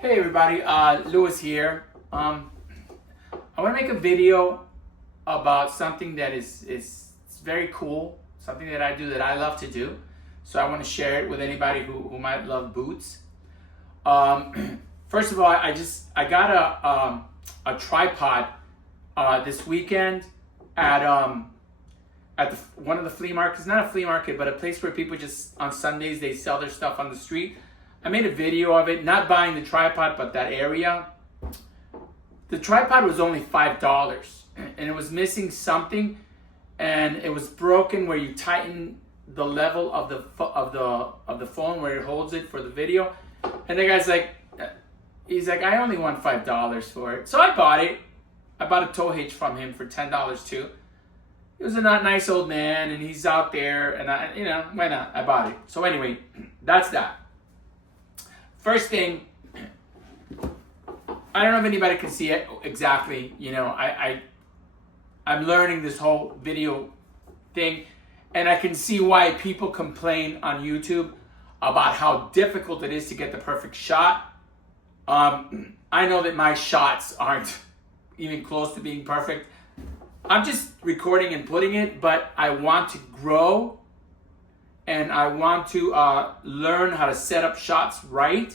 Hey everybody, Lewis here. I want to make a video about something that is very cool, something that I do that I love to do. So I want to share it with anybody who might love boots. First of all, I got a tripod this weekend at one of the flea markets. Not a flea market, but a place where people just on Sundays they sell their stuff on the street. I made a video of it, not buying the tripod, but that area. The tripod was only $5, and it was missing something, and it was broken where you tighten the level of the phone where it holds it for the video. And the guy's like, I only want $5 for it. So I bought it. I bought a tow hitch from him for $10 too. He was a nice old man, and he's out there, and why not? I bought it. So anyway, that's that. First thing, I don't know if anybody can see it exactly. I'm learning this whole video thing, and I can see why people complain on YouTube about how difficult it is to get the perfect shot. I know that my shots aren't even close to being perfect. I'm just recording and putting it, but I want to grow. And I want to learn how to set up shots right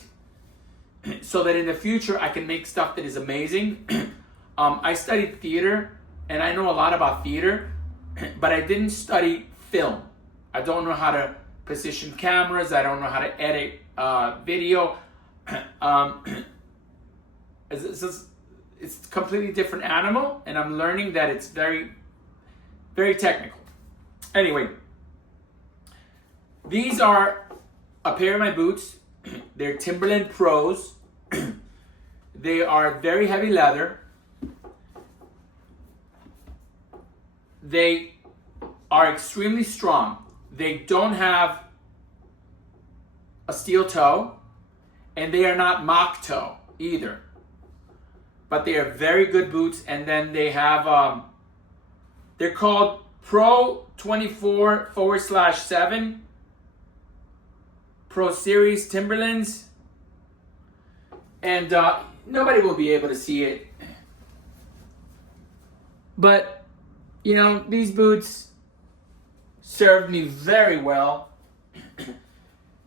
so that in the future I can make stuff that is amazing. I studied theater, and I know a lot about theater, but I didn't study film. I don't know how to position cameras. I don't know how to edit video. It's a completely different animal, and I'm learning that it's very, very technical. Anyway. These are a pair of my boots. They're Timberland Pros. They are very heavy leather. They are extremely strong. They don't have a steel toe, and they are not mock toe either. But they are very good boots. And then they have, they're called Pro 24/7. Pro Series Timberlands, and nobody will be able to see it, but these boots served me very well,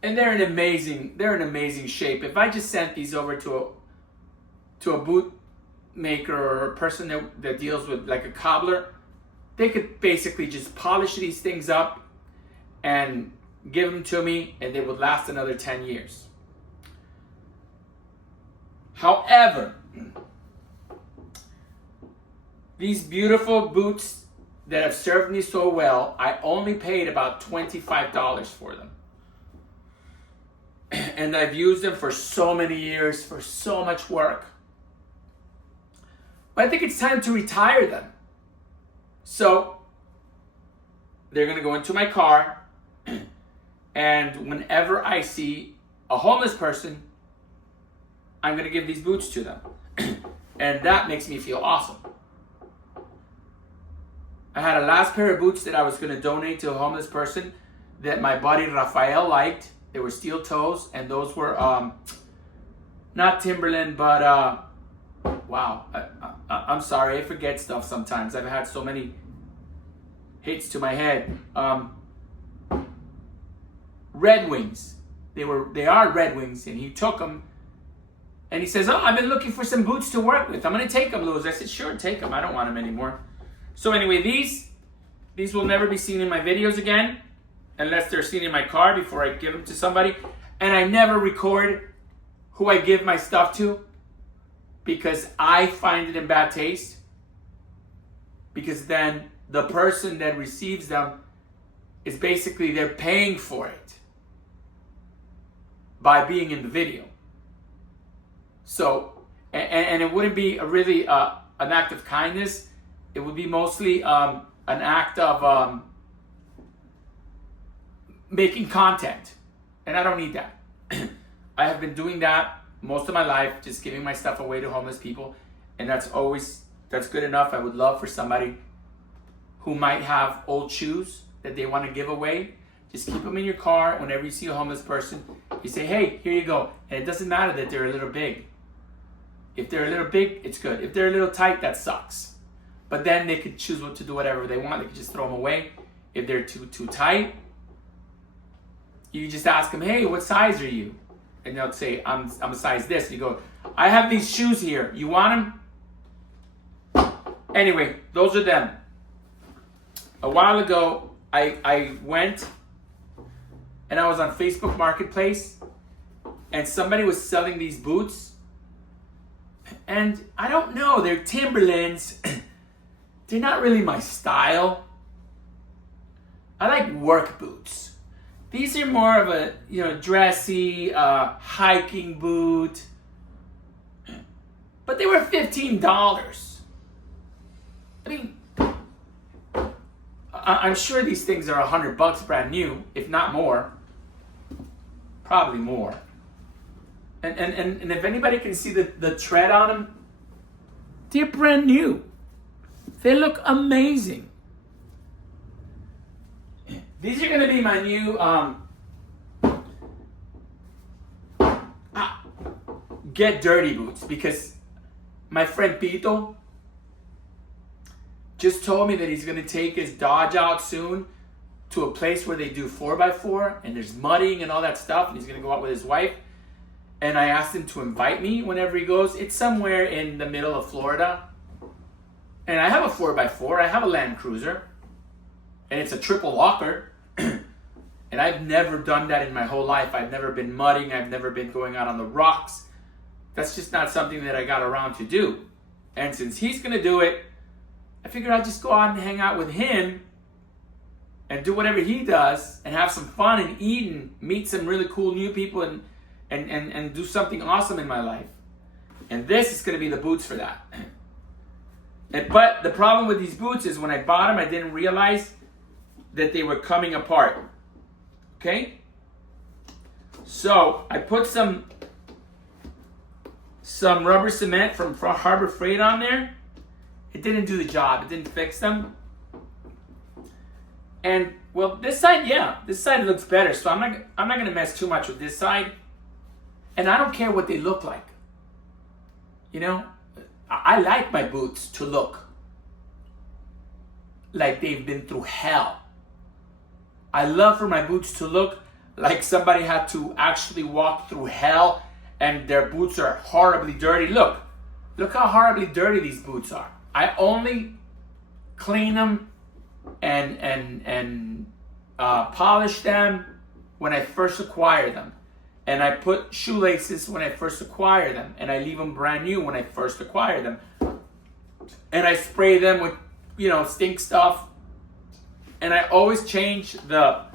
and they're in amazing shape. If I just sent these over to a boot maker or a person that deals with like a cobbler, they could basically just polish these things up and give them to me, and they would last another 10 years. However, these beautiful boots that have served me so well, I only paid about $25 for them. And I've used them for so many years, for so much work. But I think it's time to retire them. So, they're going to go into my car. And whenever I see a homeless person, I'm going to give these boots to them. And that makes me feel awesome. I had a last pair of boots that I was going to donate to a homeless person that my buddy Rafael liked. They were steel toes, and those were not Timberland, but wow. I'm sorry, I forget stuff sometimes. I've had so many hits to my head. Red Wings. They are Red Wings, and he took them, and he says, "Oh, I've been looking for some boots to work with. I'm going to take them, Louis." I said, "Sure, take them. I don't want them anymore." So anyway, these will never be seen in my videos again, unless they're seen in my car before I give them to somebody. And I never record who I give my stuff to, because I find it in bad taste. Because then the person that receives them is basically, they're paying for it by being in the video. So, and it wouldn't be really an act of kindness. It would be mostly an act of making content. And I don't need that. I have been doing that most of my life, just giving my stuff away to homeless people. And that's good enough. I would love for somebody who might have old shoes that they want to give away. Just keep them in your car. Whenever you see a homeless person, You say, hey, here you go. And it doesn't matter that they're a little big. If they're a little big, it's good. If they're a little tight, that sucks. But then they could choose what to do whatever they want. They could just throw them away. If they're too tight, you just ask them, hey, what size are you? And they'll say, I'm a size this. And you go, I have these shoes here. You want them? Anyway, those are them. A while ago, I went and I was on Facebook Marketplace and somebody was selling these boots. And I don't know, they're Timberlands. They're not really my style. I like work boots. These are more of a, dressy, hiking boot. But they were $15. I mean, I'm sure these things are $100 brand new, if not more. Probably more. And if anybody can see the tread on them, they're brand new. They look amazing. These are going to be my new get dirty boots, because my friend Pito just told me that he's going to take his Dodge out soon to a place where they do 4x4 and there's mudding and all that stuff, and he's going to go out with his wife. And I asked him to invite me whenever he goes. It's somewhere in the middle of Florida. And I have a 4x4. I have a Land Cruiser. And it's a triple locker. And I've never done that in my whole life. I've never been mudding. I've never been going out on the rocks. That's just not something that I got around to do. And since he's going to do it, I figured I'd just go out and hang out with him and do whatever he does and have some fun and eat and meet some really cool new people and do something awesome in my life. And this is going to be the boots for that. But the problem with these boots is when I bought them, I didn't realize that they were coming apart. Okay? So I put some rubber cement from Harbor Freight on there. It didn't do the job. It didn't fix them. And well, this side looks better. So I'm not going to mess too much with this side. And I don't care what they look like. I like my boots to look like they've been through hell. I love for my boots to look like somebody had to actually walk through hell and their boots are horribly dirty. Look how horribly dirty these boots are. I only clean them and polish them when I first acquire them. And I put shoelaces when I first acquire them. And I leave them brand new when I first acquire them. And I spray them with, stink stuff. And I always change the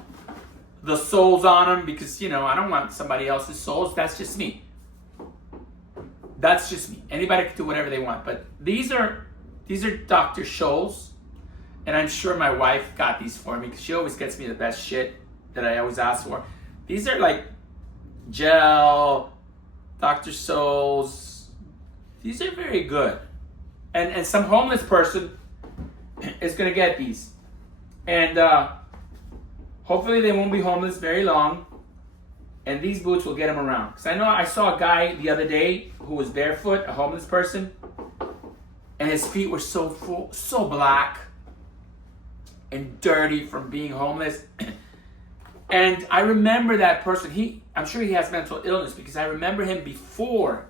soles on them because, I don't want somebody else's soles. That's just me. That's just me. Anybody can do whatever they want. But these are Dr. Scholl's. And I'm sure my wife got these for me because she always gets me the best shit that I always ask for. These are like gel, Dr. Scholl's. These are very good. And some homeless person is going to get these. And hopefully they won't be homeless very long. And these boots will get them around. Because I saw a guy the other day who was barefoot, a homeless person. And his feet were so full, so black and dirty from being homeless. And I remember that person. I'm sure he has mental illness because I remember him before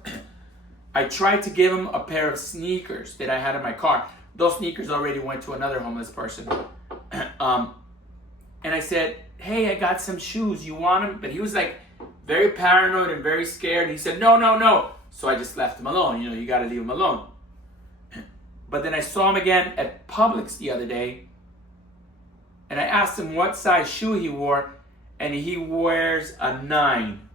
I tried to give him a pair of sneakers that I had in my car. Those sneakers already went to another homeless person. And I said, hey, I got some shoes. You want them? But he was like very paranoid and very scared. He said, no. So I just left him alone. You got to leave him alone. But then I saw him again at Publix the other day. And I asked him what size shoe he wore. And he wears a 9.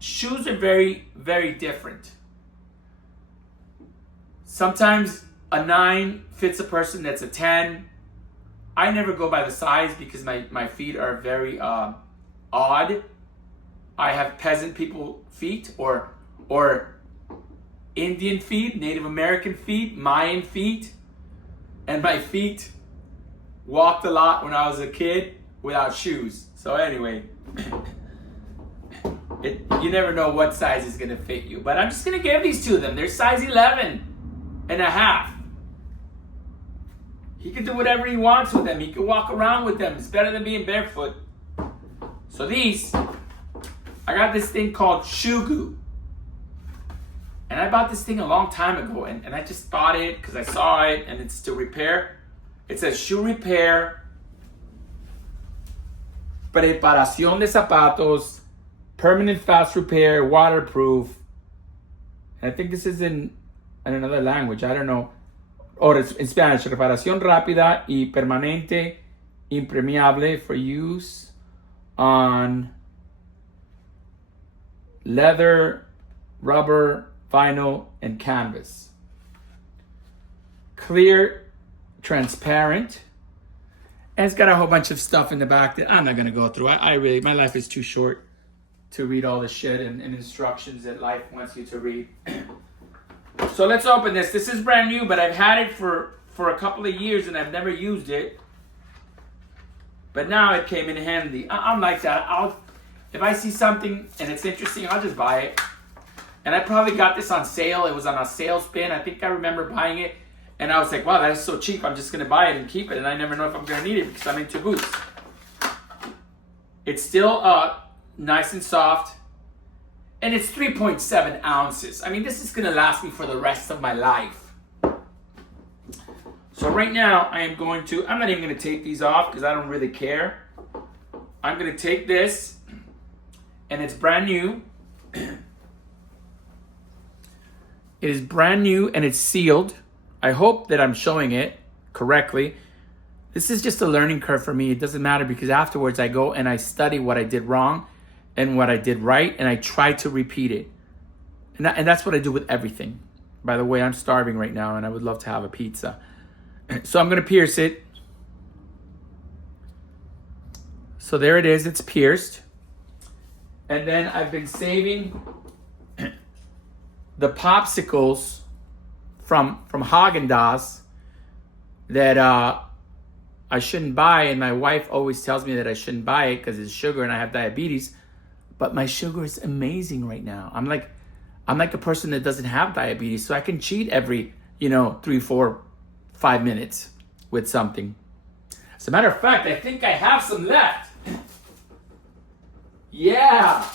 Shoes are very, very different. Sometimes a 9 fits a person that's a 10. I never go by the size because my feet are very odd. I have peasant people feet or Indian feet, Native American feet, Mayan feet. And my feet walked a lot when I was a kid without shoes. So anyway, You never know what size is going to fit you. But I'm just going to give these to them. They're size 11.5. He can do whatever he wants with them. He can walk around with them. It's better than being barefoot. So these, I got this thing called Shoe Goo. And I bought this thing a long time ago. And I just bought it because I saw it. And it's to repair. It says shoe repair. Preparación de zapatos. Permanent fast repair. Waterproof. And I think this is in another language. I don't know. Or it's in Spanish. Reparación rápida y permanente. Impermeable for use on leather, rubber, vinyl, and canvas. Clear, transparent. And it's got a whole bunch of stuff in the back that I'm not going to go through. My life is too short to read all the shit and instructions that life wants you to read. So let's open this. This is brand new, but I've had it for a couple of years and I've never used it. But now it came in handy. I'm like that. If I see something and it's interesting, I'll just buy it. And I probably got this on sale. It was on a sales bin. I think I remember buying it. And I was like, wow, that's so cheap. I'm just going to buy it and keep it. And I never know if I'm going to need it because I'm into boots. It's still nice and soft. And it's 3.7 ounces. I mean, this is going to last me for the rest of my life. So right now, I'm not even going to take these off because I don't really care. I'm going to take this. And it's brand new. It is brand new and it's sealed. I hope that I'm showing it correctly. This is just a learning curve for me. It doesn't matter because afterwards I go and I study what I did wrong and what I did right, and I try to repeat it. And that's what I do with everything. By the way, I'm starving right now and I would love to have a pizza. So I'm going to pierce it. So there it is. It's pierced. And then I've been saving the popsicles from Haagen-Dazs that I shouldn't buy, and my wife always tells me that I shouldn't buy it because it's sugar and I have diabetes. But my sugar is amazing right now. I'm like a person that doesn't have diabetes, so I can cheat every 3, 4, 5 minutes with something. As a matter of fact, I think I have some left. Yeah.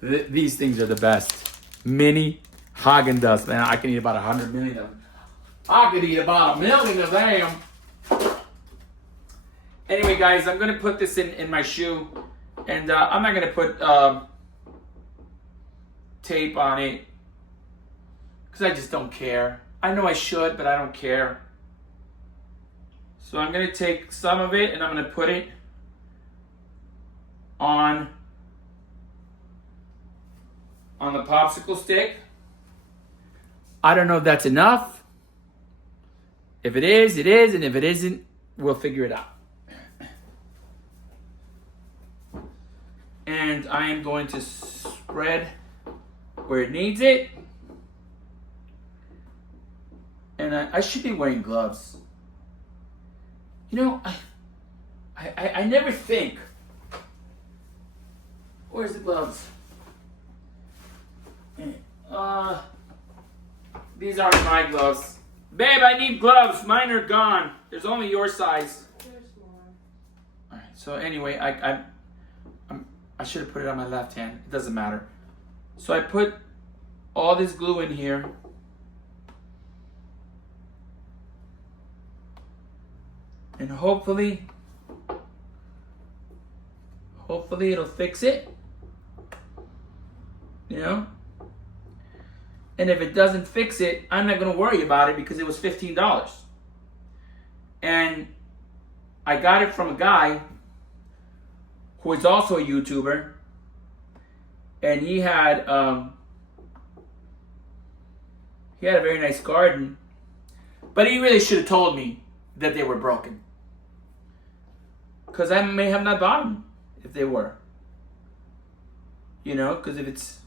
These things are the best. Mini Haagen-Dazs, man. I can eat about 100 million of them. I could eat about 1 million of them. Anyway, guys, I'm going to put this in my shoe. And I'm not going to put tape on it. Because I just don't care. I know I should, but I don't care. So I'm going to take some of it and I'm going to put it on the popsicle stick. I don't know if that's enough. If it is, it is. And if it isn't, we'll figure it out. And I am going to spread where it needs it. And I should be wearing gloves. I never think. Where's the gloves? These aren't my gloves. Babe, I need gloves. Mine are gone. There's only your size. There's more. Alright, so anyway, I should have put it on my left hand. It doesn't matter. So I put all this glue in here. And hopefully it'll fix it. And if it doesn't fix it, I'm not going to worry about it because it was $15. And I got it from a guy who is also a YouTuber. And he had a very nice garden. But he really should have told me that they were broken. Because I may have not bought them if they were. Because if it's...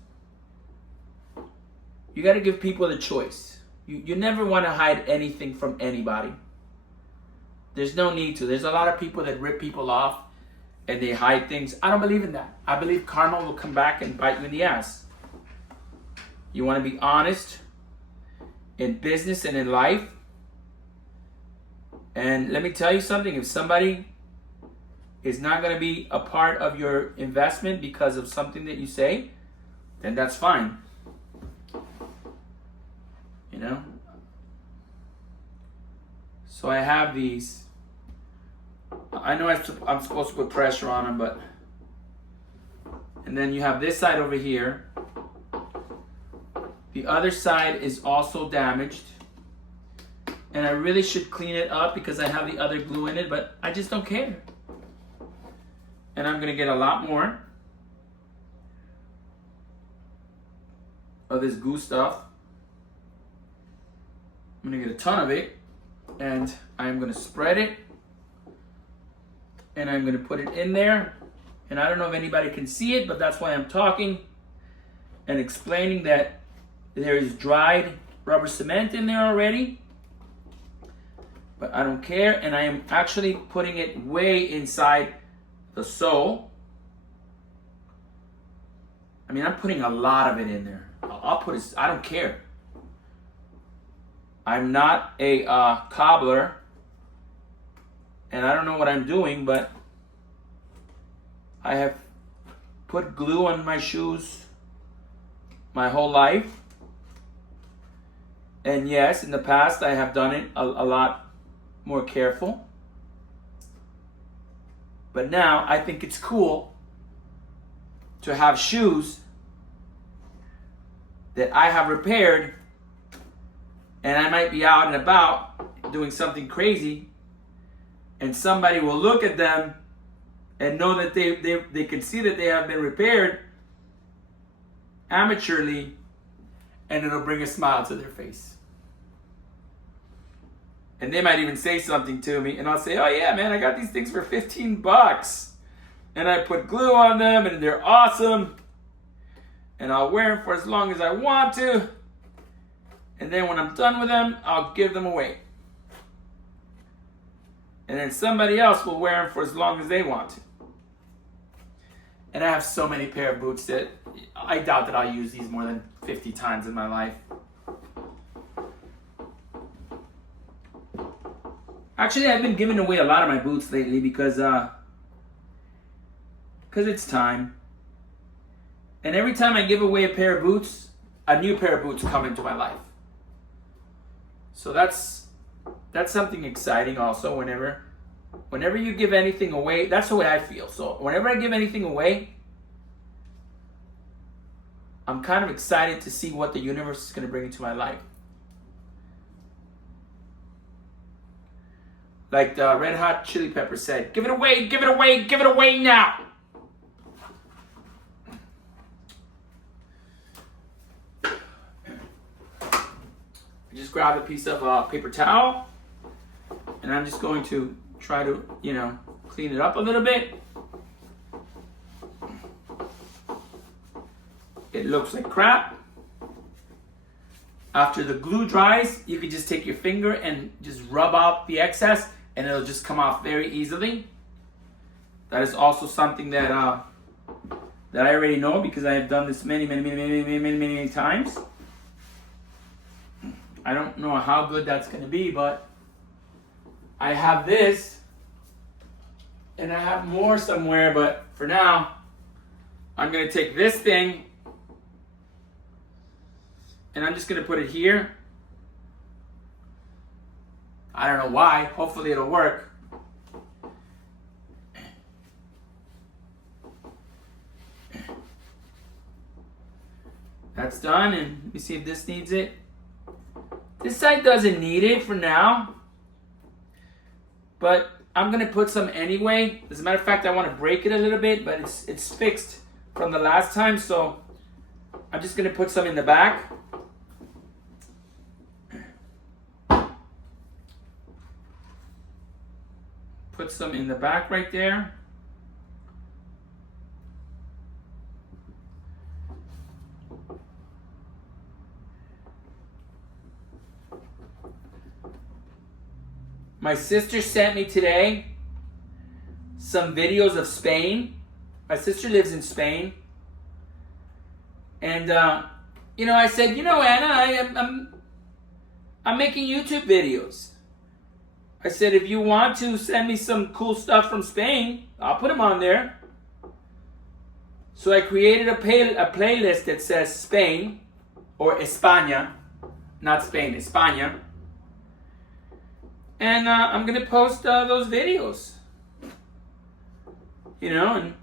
You got to give people the choice. You never want to hide anything from anybody. There's no need to. There's a lot of people that rip people off and they hide things. I don't believe in that. I believe karma will come back and bite you in the ass. You want to be honest in business and in life. And let me tell you something. If somebody is not going to be a part of your investment because of something that you say, then that's fine. You know? So I have these. I know I'm supposed to put pressure on them, but... And then you have this side over here. The other side is also damaged. And I really should clean it up because I have the other glue in it, but I just don't care. And I'm going to get a lot more of this glue stuff. I'm going to get a ton of it. And I'm going to spread it. And I'm going to put it in there. And I don't know if anybody can see it, but that's why I'm talking and explaining that there is dried rubber cement in there already. But I don't care. And I am actually putting it way inside the sole. I mean, I'm putting a lot of it in there. I'll put it, I don't care. I'm not a cobbler. And I don't know what I'm doing, but I have put glue on my shoes my whole life. And yes, in the past I have done it a lot more careful. But now I think it's cool to have shoes that I have repaired, and I might be out and about doing something crazy, and somebody will look at them and know that they can see that they have been repaired amateurly, and it'll bring a smile to their face. And they might even say something to me, and I'll say, oh yeah, man, I got these things for $15. And I put glue on them, and they're awesome. And I'll wear them for as long as I want to. And then when I'm done with them, I'll give them away. And then somebody else will wear them for as long as they want to. And I have so many pair of boots that I doubt that I'll use these more than 50 times in my life. Actually, I've been giving away a lot of my boots lately because it's time. And every time I give away a pair of boots, a new pair of boots come into my life. So that's something exciting also. Whenever you give anything away, that's the way I feel. So whenever I give anything away, I'm kind of excited to see what the universe is going to bring into my life. Like the Red Hot Chili Peppers said, give it away, give it away, give it away now. I just grabbed a piece of paper towel, and I'm just going to try to, clean it up a little bit. It looks like crap. After the glue dries, you can just take your finger and just rub out the excess, and it'll just come off very easily. That is also something that I already know because I have done this many times. I don't know how good that's going to be, but I have this, and I have more somewhere, but for now, I'm going to take this thing, and I'm just going to put it here. I don't know why. Hopefully it'll work. That's done, and let me see if this needs it. This side doesn't need it for now, but I'm going to put some anyway. As a matter of fact, I want to break it a little bit, but it's fixed from the last time, so I'm just going to put some in the back. Put some in the back right there. My sister sent me today some videos of Spain. My sister lives in Spain. And, I said, Anna, I'm making YouTube videos. I said, if you want to send me some cool stuff from Spain, I'll put them on there. So I created a playlist that says Spain, or España, not Spain, España. And I'm going to post those videos. And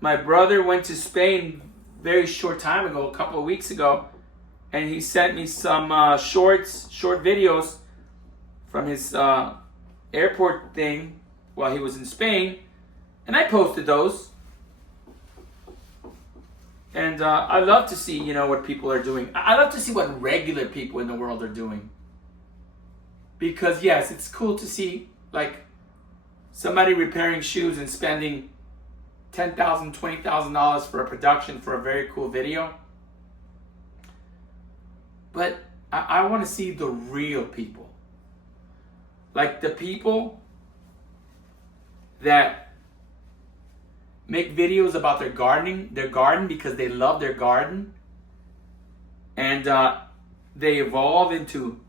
my brother went to Spain very short time ago, a couple of weeks ago, and he sent me some short videos from his airport thing while he was in Spain, and I posted those. And I love to see, what people are doing. I love to see what regular people in the world are doing. Because yes, it's cool to see like somebody repairing shoes and spending $10,000, $20,000 for a production for a very cool video. But I want to see the real people. Like the people that make videos about their garden because they love their garden. And they evolve into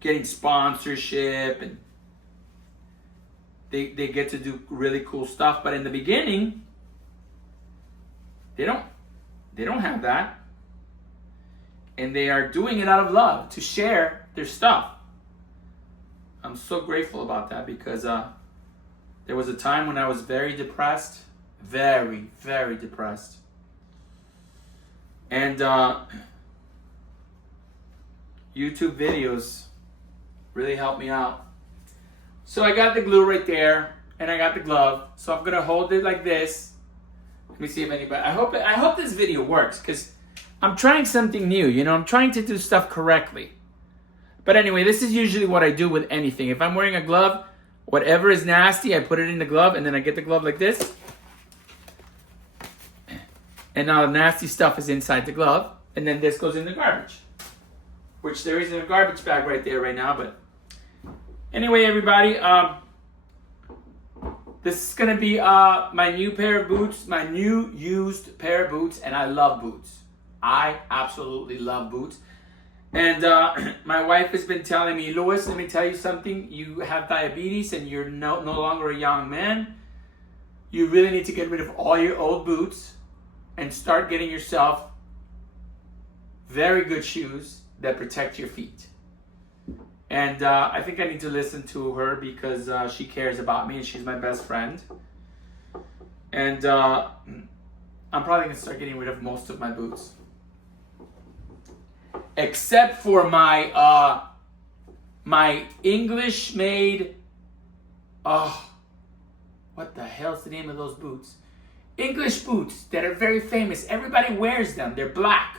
getting sponsorship, and they get to do really cool stuff. But in the beginning, they don't have that. And they are doing it out of love to share their stuff. I'm so grateful about that because there was a time when I was very depressed, very, very depressed. And YouTube videos really helped me out. So I got the glue right there, and I got the glove. So I'm gonna hold it like this. Let me see if anybody. I hope this video works because I'm trying something new. I'm trying to do stuff correctly. But anyway, this is usually what I do with anything. If I'm wearing a glove, whatever is nasty, I put it in the glove, and then I get the glove like this. And now the nasty stuff is inside the glove, and then this goes in the garbage. Which there isn't a garbage bag right there right now, but anyway, everybody, this is going to be my new pair of boots, my new used pair of boots, and I love boots. I absolutely love boots. And my wife has been telling me, Louis, let me tell you something. You have diabetes and you're no longer a young man. You really need to get rid of all your old boots and start getting yourself very good shoes that protect your feet. And I think I need to listen to her because she cares about me and she's my best friend. And I'm probably going to start getting rid of most of my boots. Except for my my English made, what the hell's the name of those boots? English boots that are very famous. Everybody wears them. They're black.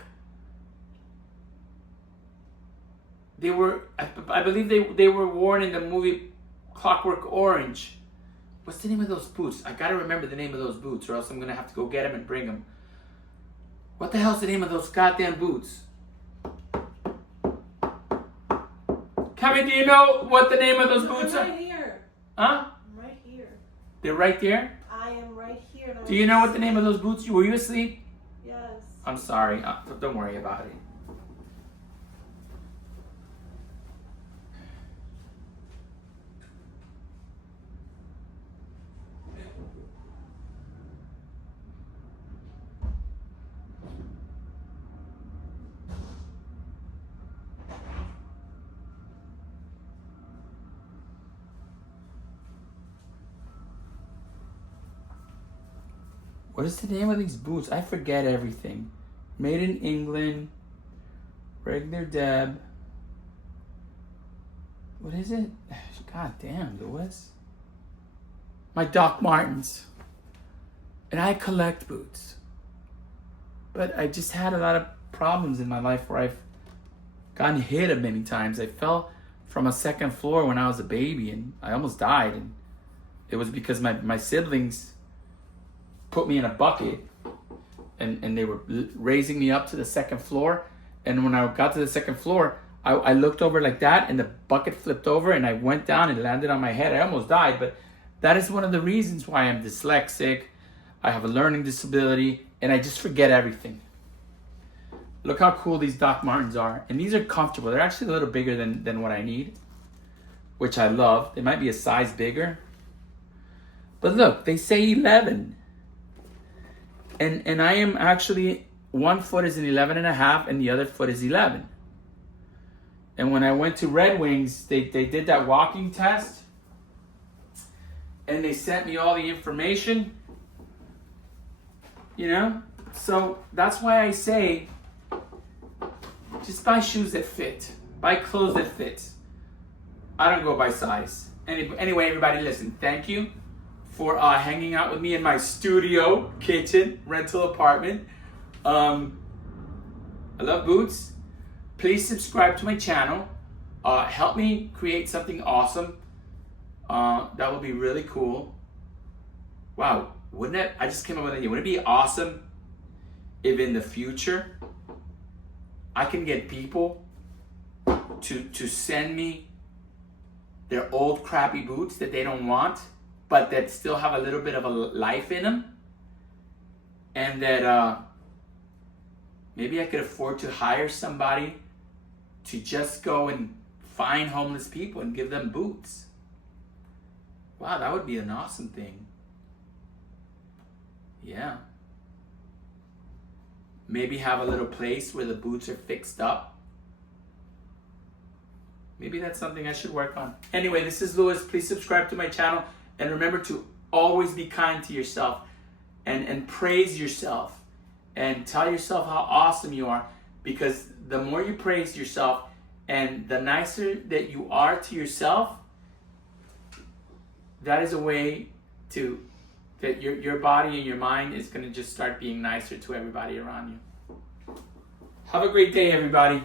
They were, I believe they were worn in the movie Clockwork Orange. What's the name of those boots? I gotta remember the name of those boots or else I'm gonna have to go get them and bring them. What the hell's the name of those goddamn boots? Kami, do you know what the name of those boots are? I'm right here. Huh? I'm right here. They're right there? I am right here. Do you know what the name of those boots? Were you asleep? Yes. I'm sorry. Don't worry about it. What is the name of these boots? I forget everything. Made in England. Regular Deb. What is it? God damn, Louis. My Doc Martens. And I collect boots. But I just had a lot of problems in my life where I've gotten hit many times. I fell from a second floor when I was a baby and I almost died. And it was because my siblings put me in a bucket and they were raising me up to the second floor. And when I got to the second floor, I looked over like that, and the bucket flipped over, and I went down and landed on my head. I almost died, but that is one of the reasons why I'm dyslexic. I have a learning disability, and I just forget everything. Look how cool these Doc Martens are. And these are comfortable. They're actually a little bigger than what I need, which I love. They might be a size bigger. But look, they say 11. And I am actually, one foot is an 11 and a half, and the other foot is 11. And when I went to Red Wings, they did that walking test. And they sent me all the information. You know? So that's why I say, just buy shoes that fit. Buy clothes that fit. I don't go by size. Anyway, everybody, listen. Thank you for hanging out with me in my studio, kitchen, rental apartment. I love boots. Please subscribe to my channel. Help me create something awesome. That would be really cool. Wow, wouldn't it? I just came up with an idea. Wouldn't it be awesome if in the future I can get people to send me their old crappy boots that they don't want, but that still have a little bit of a life in them, and that maybe I could afford to hire somebody to just go and find homeless people and give them boots. Wow, that would be an awesome thing. Yeah. Maybe have a little place where the boots are fixed up. Maybe that's something I should work on. Anyway, this is Louis. Please subscribe to my channel. And remember to always be kind to yourself. And praise yourself. And tell yourself how awesome you are. Because the more you praise yourself and the nicer that you are to yourself, that is a way to that your body and your mind is going to just start being nicer to everybody around you. Have a great day, everybody.